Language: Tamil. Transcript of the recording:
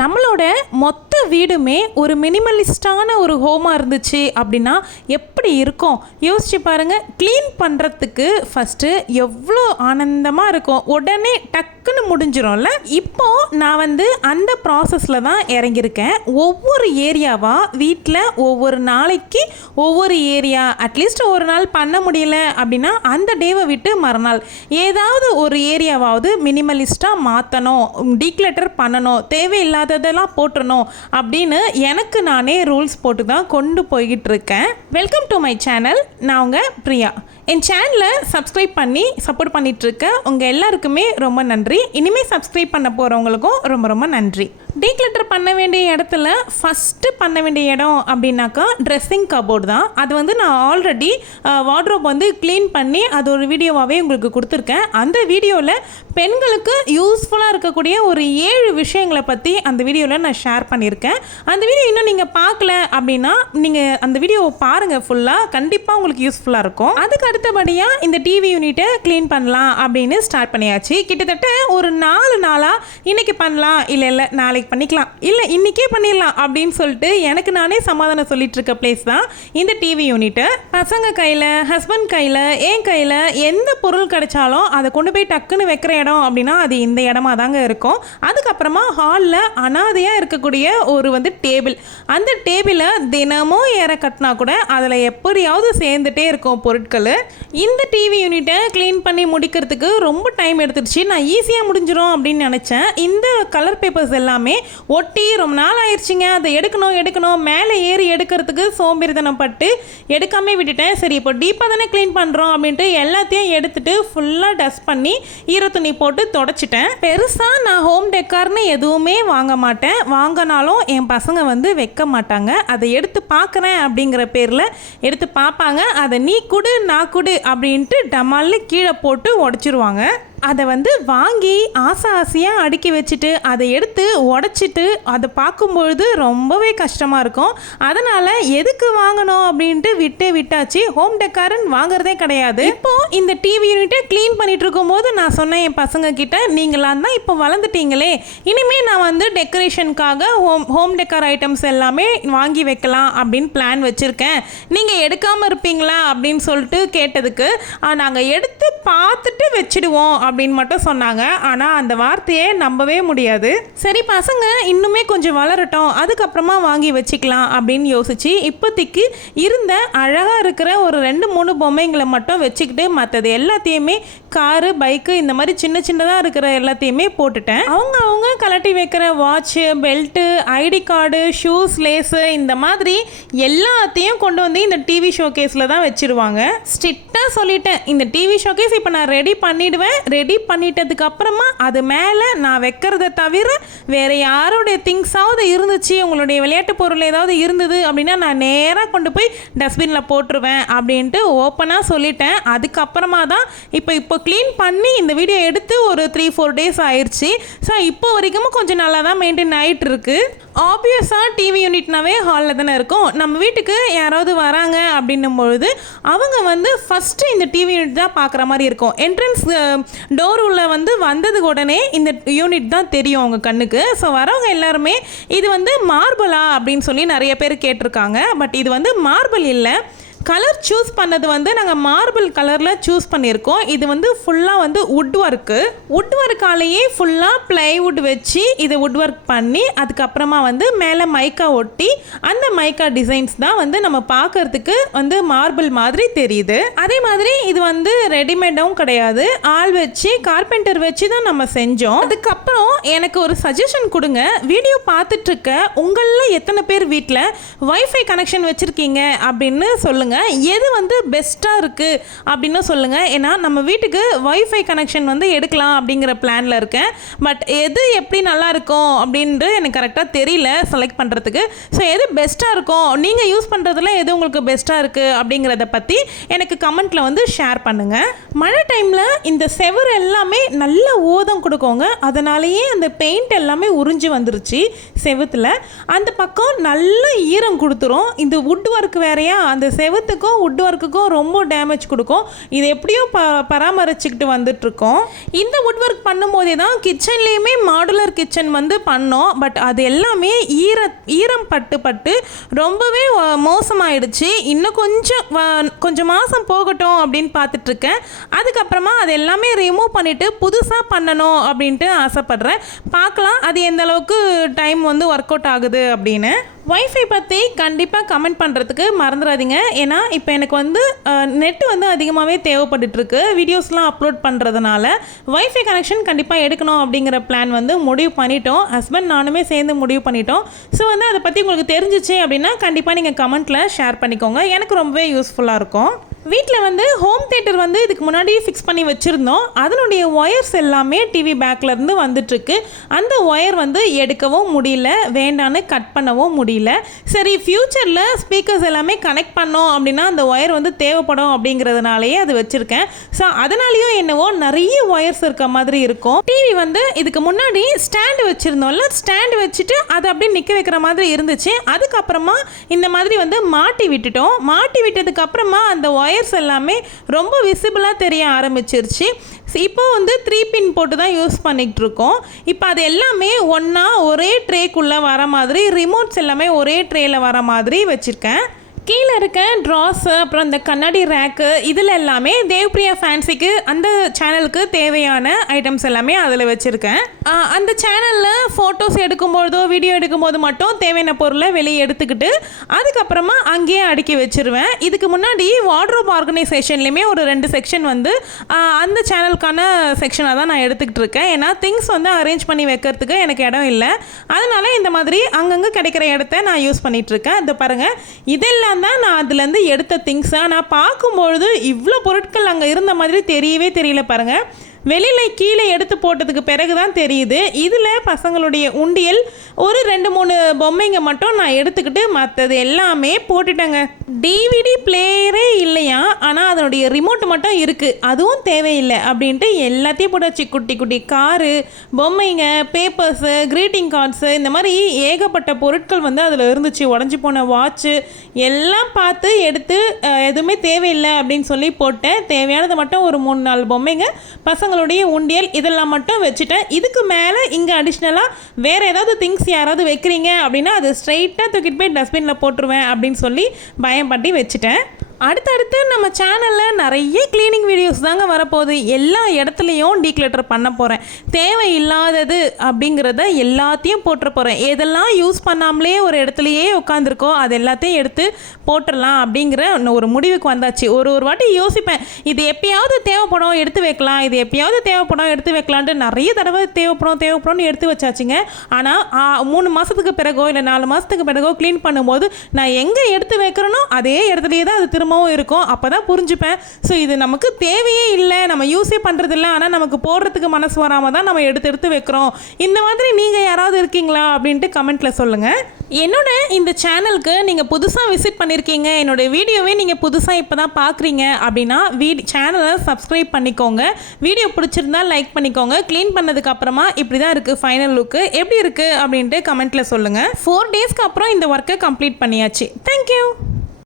நம்மளோட மொத்த வீடுமே ஒரு மினிமலிஸ்டான ஒரு ஹோமாக இருந்துச்சு அப்படின்னா எப்படி இருக்கும் யோசிச்சு பாருங்கள். க்ளீன் பண்ணுறதுக்கு ஃபஸ்ட்டு எவ்வளோ ஆனந்தமாக இருக்கும், உடனே டக்குன்னு முடிஞ்சிடும்ல. இப்போது நான் அந்த ப்ராசஸில் தான் இறங்கியிருக்கேன். ஒவ்வொரு ஏரியாவாக வீட்டில் ஒவ்வொரு நாளைக்கு ஒவ்வொரு ஏரியா அட்லீஸ்ட் ஒரு நாள் பண்ண முடியல அப்படின்னா அந்த டேவை விட்டு மறுநாள் ஏதாவது ஒரு ஏரியாவாவது மினிமலிஸ்ட்டாக மாற்றணும், டீக்ளட்டர் பண்ணணும், தேவையில்லாததெல்லாம் போட்டுறணும் அப்படின்னு எனக்கு நானே ரூல்ஸ் போட்டு தான் கொண்டு போய்கிட்டு இருக்கேன். Welcome to my channel. நான் உங்கள் பிரியா. என் சேனலை சப்ஸ்கிரைப் பண்ணி சப்போர்ட் பண்ணிகிட்ருக்க உங்கள் எல்லாருக்குமே ரொம்ப நன்றி. இனிமேல் சப்ஸ்கிரைப் பண்ண போகிறவங்களுக்கும் ரொம்ப ரொம்ப நன்றி. டீக்ளட்டர் பண்ண வேண்டிய இடத்துல ஃபஸ்ட்டு பண்ண வேண்டிய இடம் அப்படின்னாக்கா ட்ரெஸ்ஸிங் கபோர்டு தான். அது நான் ஆல்ரெடி வார்ட்ரோப் க்ளீன் பண்ணி அது ஒரு வீடியோவாகவே உங்களுக்கு கொடுத்துருக்கேன். அந்த வீடியோவில் பெண்களுக்கு யூஸ்ஃபுல்லாக இருக்கக்கூடிய ஒரு 7 விஷயங்களை பற்றி அந்த வீடியோவில் நான் ஷேர் பண்ணியிருக்கேன். அந்த வீடியோ இன்னும் நீங்கள் பார்க்கல அப்படின்னா நீங்கள் அந்த வீடியோவை பாருங்கள் ஃபுல்லாக, கண்டிப்பாக உங்களுக்கு யூஸ்ஃபுல்லாக இருக்கும். அதுக்கு அடுத்தபடியாக இந்த டிவி யூனிட்டை க்ளீன் பண்ணலாம் அப்படின்னு ஸ்டார்ட் பண்ணியாச்சு. கிட்டத்தட்ட ஒரு 4 நாளாக இன்றைக்கி பண்ணலாம், இல்லை நாளைக்கு பண்ணிக்கலாம், இல்லை இன்றைக்கே பண்ணிடலாம் அப்படின்னு சொல்லிட்டு எனக்கு நானே சமாதானம் சொல்லிட்டு இருக்க பிளேஸ் தான் இந்த டிவி யூனிட்டு. பசங்க கையில், ஹஸ்பண்ட் கையில், என் கையில் எந்த பொருள் கிடைச்சாலும் அதை கொண்டு போய் டக்குன்னு வைக்கிற இடம் அப்படின்னா அது இந்த இடமா தாங்க இருக்கும். அதுக்கப்புறமா ஹாலில் அனாதையாக இருக்கக்கூடிய ஒரு டேபிள். அந்த டேபிளை தினமும் ஏற கட்டினா கூட அதில் எப்படியாவது சேர்ந்துட்டே இருக்கும் பொருட்கள். இந்த டிவி யூனிட்டை க்ளீன் பண்ணி முடிக்கிறதுக்கு ரொம்ப டைம் எடுத்துடுச்சு. நான் ஈஸியாக முடிஞ்சிடும் அப்படின்னு நினச்சேன். இந்த கலர் பேப்பர்ஸ் எல்லாமே ஒட்டி ரொம்ப நாள் ஆயிடுச்சுங்க. அதை எடுக்கணும் மேலே ஏறி எடுக்கிறதுக்கு சோம்பேறித்தனம் பட்டு எடுக்காமே விட்டுட்டேன். சரி, இப்போ டீப்பாக தானே க்ளீன் பண்ணுறோம் அப்படின்ட்டு எல்லாத்தையும் எடுத்துட்டு ஃபுல்லாக டஸ்ட் பண்ணி ஈரத்துணி போட்டு தொடச்சிட்டேன். பெருசாக நான் ஹோம் டெக்கார்னு எதுவுமே வாங்க மாட்டேன். வாங்கினாலும் என் பசங்க வைக்க மாட்டாங்க. அதை எடுத்து பார்க்குறேன் அப்படிங்கிற பேரில் எடுத்து பார்ப்பாங்க. அதை நீ குடு நான் குடு அப்படின்ட்டு டமால்னு கீழே போட்டு உடச்சிருவாங்க. அதை வாங்கி ஆசையாக அடுக்கி வச்சுட்டு அதை எடுத்து உடச்சிட்டு அதை பார்க்கும்பொழுது ரொம்பவே கஷ்டமாக இருக்கும். அதனால் எதுக்கு வாங்கணும் அப்படின்ட்டு விட்டாச்சு. ஹோம் டெக்காரன் வாங்குறதே கிடையாது. இப்போது இந்த டிவி யூனிட்டை க்ளீன் பண்ணிட்டு இருக்கும்போது நான் சொன்னேன் என் பசங்க கிட்ட, நீங்களாம் தான் இப்போ வளர்ந்துட்டீங்களே, இனிமேல் நான் டெக்கரேஷனுக்காக ஹோம் டெக்கார் ஐட்டம்ஸ் எல்லாமே வாங்கி வைக்கலாம் அப்படின்னு பிளான் வச்சுருக்கேன், நீங்கள் எடுக்காமல் இருப்பீங்களா அப்படின்னு சொல்லிட்டு கேட்டதுக்கு நாங்கள் எடுத்து பார்த்துட்டு வச்சுடுவோம் அப்படின்னு மட்டும் சொன்னாங்க. ஆனால் அந்த வார்த்தையே நம்பவே முடியாது. சரி, பசங்க இன்னுமே கொஞ்சம் வளரட்டும், அதுக்கப்புறமா வாங்கி வச்சுக்கலாம் அப்படின்னு யோசிச்சு இப்போதைக்கு இருந்த அழகாக இருக்கிற ஒரு 2-3 பொம்மைங்களை மட்டும் வச்சுக்கிட்டு மற்றது எல்லாத்தையுமே காரு, பைக்கு இந்த மாதிரி சின்னதாக இருக்கிற எல்லாத்தையுமே போட்டுட்டேன். அவங்க கலட்டி வைக்கிற watch, belt, ID card, shoes, lace இந்த மாதிரி எல்லாத்தையும் கொண்டு இந்த டிவி ஷோகேஸில் தான் வச்சுருவாங்க. ஸ்ட்ரிக்டாக சொல்லிட்டேன், இந்த டிவி ஷோகேஸ் இப்போ நான் ரெடி பண்ணிடுவேன். ரெடி பண்ணிட்டதுக்கு அப்புறமா அது மேலே நான் வைக்கிறத தவிர வேறு யாருடைய திங்ஸாவது இருந்துச்சு, உங்களுடைய விளையாட்டு பொருள் ஏதாவது இருந்தது அப்படின்னா நான் நேராக கொண்டு போய் டஸ்ட்பினில் போட்டுருவேன் அப்படின்ட்டு ஓப்பனாக சொல்லிட்டேன். அதுக்கப்புறமா தான் இப்போ க்ளீன் பண்ணி இந்த வீடியோ எடுத்து ஒரு 3-4 டேஸ் ஆயிடுச்சு. ஸோ இப்போ வரைக்கும் கொஞ்சம் நல்லா தான் மெயின்டைன் ஆகிட்டு இருக்கு. ஆப்வியஸாக டிவி யூனிட்னாவே ஹாலில் தானே இருக்கும். நம்ம வீட்டுக்கு யாராவது வராங்க அப்படின்னும் பொழுது அவங்க ஃபஸ்ட்டு இந்த டிவி யூனிட் தான் பார்க்குற மாதிரி இருக்கும். என்ட்ரன்ஸ் டோர் உள்ள வந்ததுக்கு உடனே இந்த யூனிட் தான் தெரியும் அவங்க கண்ணுக்கு. ஸோ வரவங்க எல்லாருமே இது மார்பிளா அப்படின்னு சொல்லி நிறைய பேர் கேட்டிருக்காங்க. பட் இது மார்பிள் இல்லை. கலர் சூஸ் பண்ணது நாங்கள் மார்பிள் கலரில் சூஸ் பண்ணியிருக்கோம். இது ஃபுல்லாக வுட் ஒர்க்காலேயே ஃபுல்லாக ப்ளைவுட் வச்சு இதை வுட் ஒர்க் பண்ணி அதுக்கப்புறமா மேலே மைக்கா ஒட்டி அந்த மைக்கா டிசைன்ஸ் தான் நம்ம பார்க்கறதுக்கு மார்பிள் மாதிரி தெரியுது. அதே மாதிரி இது ரெடிமேடும் கிடையாது, ஆள் வச்சு கார்பெண்டர் வச்சு தான் நம்ம செஞ்சோம். அதுக்கப்புறம் எனக்கு ஒரு சஜஷன் கொடுங்க. வீடியோ பார்த்துட்ருக்க உங்களில் எத்தனை பேர் வீட்டில் வைஃபை கனெக்ஷன் வச்சுருக்கீங்க அப்படின்னு சொல்லுங்கள். எது பெஸ்ட்டாக இருக்குது அப்படின்னு சொல்லுங்கள். ஏன்னா நம்ம வீட்டுக்கு வைஃபை கனெக்ஷன் எடுக்கலாம் அப்படிங்கிற பிளானில் இருக்கேன். பட் எது எப்படி நல்லா இருக்கும் அப்படின்ட்டு எனக்கு கரெக்டாக தெரியல செலக்ட் பண்ணுறதுக்கு. ஸோ எது பெஸ்ட்டாக இருக்கும், நீங்கள் யூஸ் பண்ணுறதுல எது உங்களுக்கு பெஸ்ட்டாக இருக்குது அப்படிங்கிறத பற்றி எனக்கு கமெண்ட்டில் ஷேர் பண்ணுங்கள். மழை டைமில் இந்த செவர் எல்லாமே நல்ல ஓதம் கொடுக்கோங்க. அதனாலேயே அந்த பெயிண்ட் எல்லாமே உறிஞ்சி வந்துருச்சு செவுத்தில். அந்த பக்கம் நல்ல ஈரம் கொடுத்துரும். இந்த வுட் ஒர்க் வேறையா அந்த செவுத்து செவுத்துக்கும் வுட் ஒர்க்குக்கும் ரொம்ப டேமேஜ் கொடுக்கும். இது எப்படியோ பராமரிச்சுக்கிட்டு வந்துட்டுருக்கோம். இந்த வுட் ஒர்க் பண்ணும்போதே தான் கிச்சன்லேயுமே மாடுலர் கிச்சன் வந்து பண்ணோம். பட் அது எல்லாமே ஈரம் பட்டு ரொம்பவே மோசமாயிடுச்சு. இன்னும் கொஞ்சம் மாதம் போகட்டும் அப்படின்னு பார்த்துட்ருக்கேன். அதுக்கப்புறமா அது எல்லாமே ரிமூவ் பண்ணிவிட்டு புதுசாக பண்ணணும் அப்படின்ட்டு ஆசைப்பட்றேன். பார்க்கலாம் அது எந்த அளவுக்கு டைம் வந்து ஒர்க் அவுட் ஆகுது அப்படின்னு. வைஃபை பற்றி கண்டிப்பாக கமெண்ட் பண்ணுறதுக்கு மறந்துடாதீங்க. ஏன்னா இப்போ எனக்கு வந்து நெட்டு வந்து அதிகமாகவே தேவைப்பட்டுருக்கு வீடியோஸ்லாம் அப்லோட் பண்ணுறதுனால. வைஃபை கனெக்ஷன் கண்டிப்பாக எடுக்கணும் அப்படிங்கிற பிளான் வந்து முடிவு பண்ணிட்டோம். ஹஸ்பண்ட் நானுமே சேர்ந்து முடிவு பண்ணிட்டோம். ஸோ வந்து அதை பற்றி உங்களுக்கு தெரிஞ்சிச்சு அப்படின்னா கண்டிப்பாக நீங்கள் கமெண்ட்டில் ஷேர் பண்ணிக்கோங்க. எனக்கு ரொம்பவே யூஸ்ஃபுல்லாக இருக்கும். வீட்டில் வந்து ஹோம் தியேட்டர் வந்து இதுக்கு முன்னாடி ஃபிக்ஸ் பண்ணி வச்சுருந்தோம். அதனுடைய ஒயர்ஸ் எல்லாமே டிவி பேக்லேருந்து வந்துட்டுருக்கு. அந்த ஒயர் வந்து எடுக்கவும் முடியல, வேண்டான்னு கட் பண்ணவும் முடியல. சரி ஃப்யூச்சரில் ஸ்பீக்கர்ஸ் எல்லாமே கனெக்ட் பண்ணோம் அப்படின்னா அந்த ஒயர் வந்து தேவைப்படும் அப்படிங்கிறதுனாலேயே அது வச்சுருக்கேன். ஸோ அதனாலேயும் என்னவோ நிறைய ஒயர்ஸ் இருக்க மாதிரி இருக்கும். டிவி வந்து இதுக்கு முன்னாடி ஸ்டாண்டு வச்சுருந்தோம்ல, ஸ்டாண்டு வச்சுட்டு அதை அப்படியே நிற்க வைக்கிற மாதிரி இருந்துச்சு. அதுக்கப்புறமா இந்த மாதிரி வந்து மாட்டி விட்டுட்டோம். மாட்டி விட்டதுக்கப்புறமா அந்த ஒயர்ஸ் எல்லாமே ரொம்ப விசிபிளாக தெரிய ஆரம்பிச்சிருச்சு. இப்போ வந்து 3 பின் போட்டு தான் யூஸ் பண்ணிகிட்டு இருக்கோம். இப்போ அது எல்லாமே ஒன்றா ஒரே ட்ரேக்குள்ளே வர மாதிரி, ரிமோட்ஸ் எல்லாமே ஒரே ட்ரேயில் வர மாதிரி வச்சுருக்கேன். கீழே இருக்க ட்ராஸு, அப்புறம் இந்த கண்ணாடி ரேக்கு, இதில் எல்லாமே தேவ்பிரியா ஃபேன்சிக்கு அந்த சேனலுக்கு தேவையான ஐட்டம்ஸ் எல்லாமே அதில் வச்சுருக்கேன். அந்த சேனலில் ஃபோட்டோஸ் எடுக்கும்போதோ வீடியோ எடுக்கும்போது மட்டும் தேவையான பொருளை வெளியே எடுத்துக்கிட்டு அதுக்கப்புறமா அங்கேயே அடுக்கி வச்சுருவேன். இதுக்கு முன்னாடி வார்ட்ரோப் ஆர்கனைசேஷன்லேயுமே ஒரு 2 செக்ஷன் வந்து அந்த சேனலுக்கான செக்ஷனாக தான் நான் எடுத்துக்கிட்டு இருக்கேன். ஏன்னா திங்ஸ் வந்து அரேஞ்ச் பண்ணி வைக்கிறதுக்கு எனக்கு இடம் இல்லை. அதனால இந்த மாதிரி அங்கங்கே கிடைக்கிற இடத்த நான் யூஸ் பண்ணிகிட்ருக்கேன். இதை பாருங்கள், இதெல்லாம் தான் நான் அதுலேருந்து எடுத்த திங்ஸாக நான் பார்க்கும்பொழுது இவ்வளோ பொருட்கள் அங்கே இருந்த மாதிரி தெரியவே தெரியல. பாருங்கள், வெளியில் கீழே எடுத்து போட்டதுக்கு பிறகு தான் தெரியுது. இதில் பசங்களுடைய உண்டியல் ஒரு 2-3 பொம்மைங்க மட்டும் நான் எடுத்துக்கிட்டு மற்றது எல்லாமே போட்டுட்டேங்க. டிவிடி பிளேயரே இல்லையா, ஆனால் அதனுடைய ரிமோட் மட்டும் இருக்குது, அதுவும் தேவையில்லை அப்படின்ட்டு எல்லாத்தையும் போட்டாச்சு. குட்டி குட்டி காரு, பொம்மைங்க, பேப்பர்ஸு, க்ரீட்டிங் கார்ட்ஸு, இந்த மாதிரி ஏகப்பட்ட பொருட்கள் வந்து அதில் இருந்துச்சு. உடஞ்சி போன வாட்சு எல்லாம் பார்த்து எடுத்து எதுவுமே தேவையில்லை அப்படின்னு சொல்லி போட்டேன். தேவையானது மட்டும் ஒரு 3-4 பொம்மைங்க, பசங்களுடைய உண்டியல், இதெல்லாம் மட்டும் வச்சுட்டேன். இதுக்கு மேலே இங்கே அடிஷ்னலாக வேறு ஏதாவது திங்ஸ் யாராவது வைக்கிறீங்க அப்படின்னா அது ஸ்ட்ரைட்டாக தூக்கிட்டு போய் டஸ்ட்பினில் போட்டுருவேன் அப்படின்னு சொல்லி பயன்படுத்தி வச்சுட்டேன். அடுத்தடுத்து நம்ம சேனலில் நிறைய க்ளீனிங் வீடியோஸ் தாங்க வரப்போகுது. எல்லா இடத்துலையும் டீக்ளட்டர் பண்ண போகிறேன். தேவையில்லாதது அப்படிங்கிறத எல்லாத்தையும் போட்டுற போகிறேன். எதெல்லாம் யூஸ் பண்ணாமலே ஒரு இடத்துலையே உட்காந்துருக்கோ அது எல்லாத்தையும் எடுத்து போட்டுடலாம் அப்படிங்கிற ஒரு முடிவுக்கு வந்தாச்சு. ஒரு வாட்டி யோசிப்பேன், இது எப்பயாவது தேவைப்படும் எடுத்து வைக்கலாம், இது எப்பயாவது தேவைப்படும் எடுத்து வைக்கலான்ட்டு நிறைய தடவை தேவைப்படும்னு எடுத்து வச்சாச்சுங்க. ஆனால் 3 மாதத்துக்கு பிறகோ இல்லை 4 மாதத்துக்கு பிறகோ க்ளீன் பண்ணும்போது நான் எங்கே எடுத்து வைக்கிறேனோ அதே இடத்துலையே தான் அது திரும்பவும் இருக்கும். அப்போ தான் புரிஞ்சுப்பேன், ஸோ இது நமக்கு தேவையே இல்லை, நம்ம யூஸே பண்ணுறதில்ல, ஆனால் நமக்கு போடுறதுக்கு மனசு வராமல் தான் நம்ம எடுத்து வைக்கிறோம். இந்த மாதிரி நீங்கள் யாராவது இருக்கீங்களா அப்படின்ட்டு கமெண்ட்டில் சொல்லுங்கள். என்னோட இந்த சேனலுக்கு நீங்கள் புதுசாக விசிட் பண்ணியிருக்கீங்க, என்னோடய வீடியோவே நீங்கள் புதுசாக இப்போ தான் பார்க்குறீங்க அப்படின்னா சேனலை சப்ஸ்கிரைப் பண்ணிக்கோங்க. வீடியோ பிடிச்சிருந்தா லைக் பண்ணிக்கோங்க. க்ளீன் பண்ணதுக்கப்புறமா இப்படி தான் இருக்குது ஃபைனல் லுக்கு. எப்படி இருக்குது அப்படின்ட்டு கமெண்ட்டில் சொல்லுங்கள். 4 டேஸ்க்கு அப்புறம் இந்த ஒர்க்கை கம்ப்ளீட் பண்ணியாச்சு. தேங்க்யூ.